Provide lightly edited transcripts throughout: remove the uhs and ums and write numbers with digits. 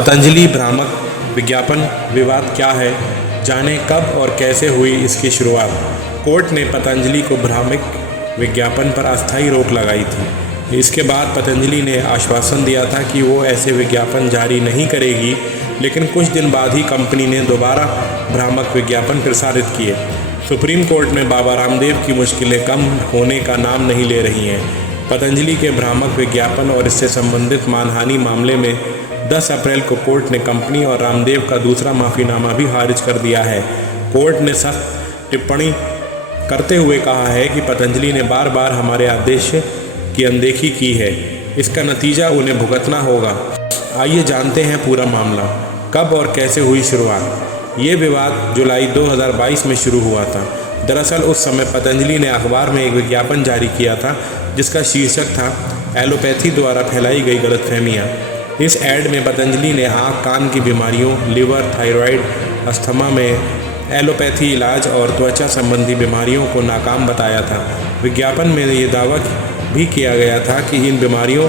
पतंजलि भ्रामक विज्ञापन विवाद क्या है, जानें कब और कैसे हुई इसकी शुरुआत। कोर्ट ने पतंजलि को भ्रामक विज्ञापन पर अस्थायी रोक लगाई थी। इसके बाद पतंजलि ने आश्वासन दिया था कि वो ऐसे विज्ञापन जारी नहीं करेगी, लेकिन कुछ दिन बाद ही कंपनी ने दोबारा भ्रामक विज्ञापन प्रसारित किए। सुप्रीम कोर्ट में बाबा रामदेव की मुश्किलें कम होने का नाम नहीं ले रही हैं। पतंजलि के भ्रामक विज्ञापन और इससे संबंधित मानहानि मामले में 10 अप्रैल को कोर्ट ने कंपनी और रामदेव का दूसरा माफ़ीनामा भी खारिज कर दिया है। कोर्ट ने सख्त टिप्पणी करते हुए कहा है कि पतंजलि ने बार बार हमारे आदेश की अनदेखी की है, इसका नतीजा उन्हें भुगतना होगा। आइए जानते हैं पूरा मामला, कब और कैसे हुई शुरुआत। ये विवाद जुलाई 2022 में शुरू हुआ था। दरअसल उस समय पतंजलि ने अखबार में एक विज्ञापन जारी किया था जिसका शीर्षक था एलोपैथी द्वारा फैलाई गई गलतफहमियाँ। इस ऐड में पतंजलि ने आँख कान की बीमारियों, लिवर, थायराइड, अस्थमा में एलोपैथी इलाज और त्वचा संबंधी बीमारियों को नाकाम बताया था। विज्ञापन में ये दावा भी किया गया था कि इन बीमारियों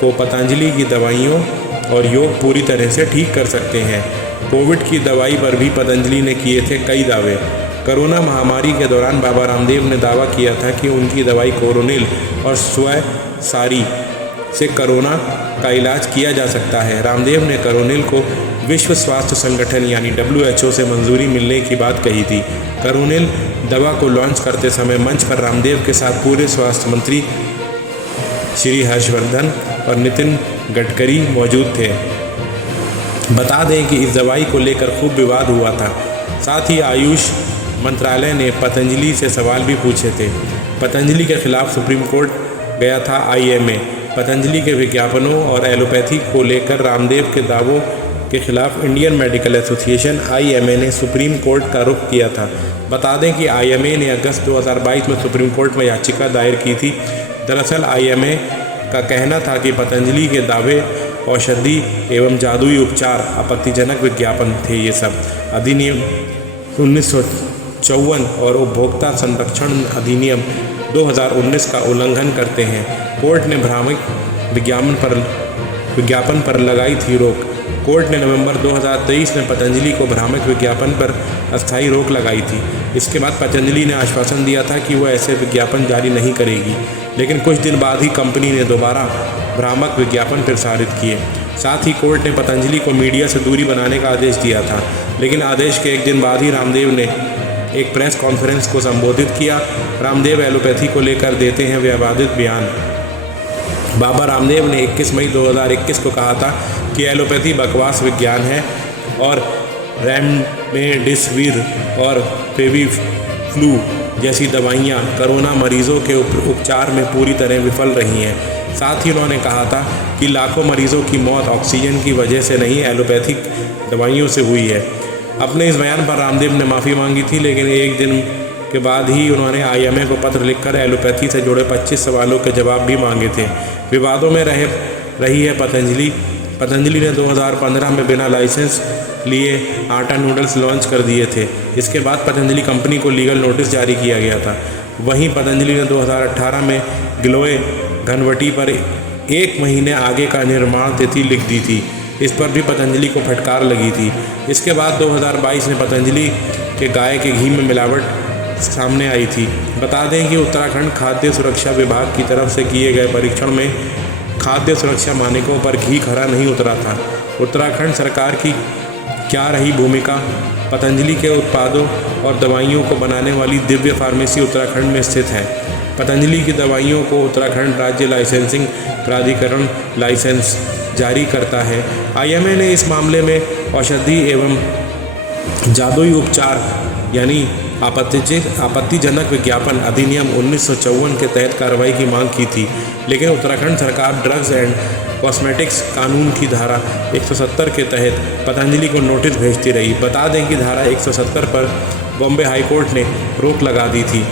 को पतंजलि की दवाइयों और योग पूरी तरह से ठीक कर सकते हैं। कोविड की दवाई पर भी पतंजलि ने किए थे कई दावे। कोरोना महामारी के दौरान बाबा रामदेव ने दावा किया था कि उनकी दवाई कोरोनिल और स्वसारी से कोरोना का इलाज किया जा सकता है। रामदेव ने कोरोनिल को विश्व स्वास्थ्य संगठन यानी WHO से मंजूरी मिलने की बात कही थी। कोरोनिल दवा को लॉन्च करते समय मंच पर रामदेव के साथ पूरे स्वास्थ्य मंत्री श्री हर्षवर्धन और नितिन गडकरी मौजूद थे। बता दें कि इस दवाई को लेकर खूब विवाद हुआ था। साथ ही आयुष मंत्रालय ने पतंजलि से सवाल भी पूछे थे। पतंजलि के खिलाफ सुप्रीम कोर्ट गया था IMA। पतंजलि के विज्ञापनों और एलोपैथी को लेकर रामदेव के दावों के खिलाफ इंडियन मेडिकल एसोसिएशन IMA ने सुप्रीम कोर्ट का रुख किया था। बता दें कि IMA ने अगस्त 2022 में सुप्रीम कोर्ट में याचिका दायर की थी। दरअसल IMA का कहना था कि पतंजलि के दावे औषधि एवं जादुई उपचार आपत्तिजनक विज्ञापन थे। ये सब अधिनियम 1954 और उपभोक्ता संरक्षण अधिनियम 2019 का उल्लंघन करते हैं। कोर्ट ने भ्रामक विज्ञापन पर लगाई थी रोक। कोर्ट ने नवंबर 2023 में पतंजलि को भ्रामक विज्ञापन पर अस्थायी रोक लगाई थी। इसके बाद पतंजलि ने आश्वासन दिया था कि वह ऐसे विज्ञापन जारी नहीं करेगी, लेकिन कुछ दिन बाद ही कंपनी ने दोबारा भ्रामक विज्ञापन प्रसारित किए। साथ ही कोर्ट ने पतंजलि को मीडिया से दूरी बनाने का आदेश दिया था, लेकिन आदेश के एक दिन बाद ही रामदेव ने एक प्रेस कॉन्फ्रेंस को संबोधित किया। रामदेव एलोपैथी को लेकर देते हैं विवादित बयान। बाबा रामदेव ने 21 मई 2021 को कहा था कि एलोपैथी बकवास विज्ञान है और रेमडेसिविर और फेविफ्लू जैसी दवाइयाँ कोरोना मरीजों के उपचार में पूरी तरह विफल रही हैं। साथ ही उन्होंने कहा था कि लाखों मरीजों की मौत ऑक्सीजन की वजह से नहीं, एलोपैथिक दवाइयों से हुई है। अपने इस बयान पर रामदेव ने माफ़ी मांगी थी, लेकिन एक दिन के बाद ही उन्होंने IMA को पत्र लिखकर एलोपैथी से जुड़े 25 सवालों के जवाब भी मांगे थे। विवादों में रही है पतंजलि ने 2015 में बिना लाइसेंस लिए आटा नूडल्स लॉन्च कर दिए थे। इसके बाद पतंजलि कंपनी को लीगल नोटिस जारी किया गया था। वहीं पतंजलि ने 2018 में गिलोय घनवटी पर 1 महीने आगे का निर्माण तिथि लिख दी थी। इस पर भी पतंजलि को फटकार लगी थी। इसके बाद 2022 में पतंजलि के गाय के घी में मिलावट सामने आई थी। बता दें कि उत्तराखंड खाद्य सुरक्षा विभाग की तरफ से किए गए परीक्षण में खाद्य सुरक्षा मानकों पर घी खरा नहीं उतरा था। उत्तराखंड सरकार की क्या रही भूमिका। पतंजलि के उत्पादों और दवाइयों को बनाने वाली दिव्य फार्मेसी उत्तराखंड में स्थित है। पतंजलि की दवाइयों को उत्तराखंड राज्य लाइसेंसिंग प्राधिकरण लाइसेंस जारी करता है। IMA ने इस मामले में औषधि एवं जादुई उपचार यानी आपत्तिजनक विज्ञापन अधिनियम 1954 के तहत कार्रवाई की मांग की थी, लेकिन उत्तराखंड सरकार ड्रग्स एंड कॉस्मेटिक्स कानून की धारा 170 के तहत पतंजलि को नोटिस भेजती रही। बता दें कि धारा 170 पर बॉम्बे हाई कोर्ट ने रोक लगा दी थी।